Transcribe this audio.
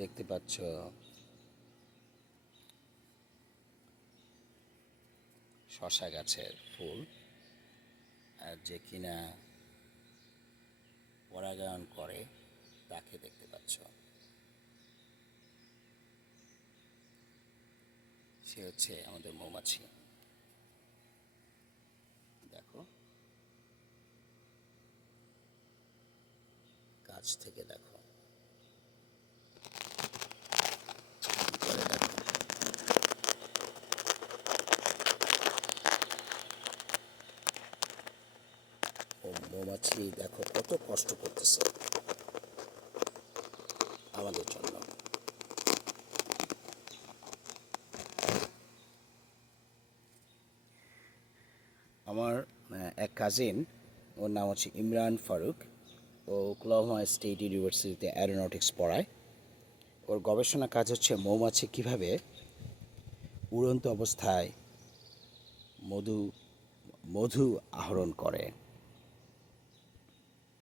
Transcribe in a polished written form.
দেখতে পাচ্ছ শসা গাছের ফুল, আর যে কিনা পরাগায়ন করে তাকে দেখতে পাচ্ছ। সে হচ্ছে আমাদের মৌমাছি। দেখো, কাছ থেকে দেখো, করে দেখো। ও মৌমাছি দেখো কত কষ্ট করতেছে আমাদের জন্য। আমার এক কাজিন, ওর নাম হচ্ছে ইমরান ফারুক। ও ওকলাহোমা স্টেট ইউনিভার্সিটিতে অ্যারোনটিক্স পড়ায়। ওর গবেষণা কাজ হচ্ছে মৌমাছি কীভাবে উড়ন্ত অবস্থায় মধু আহরণ করে।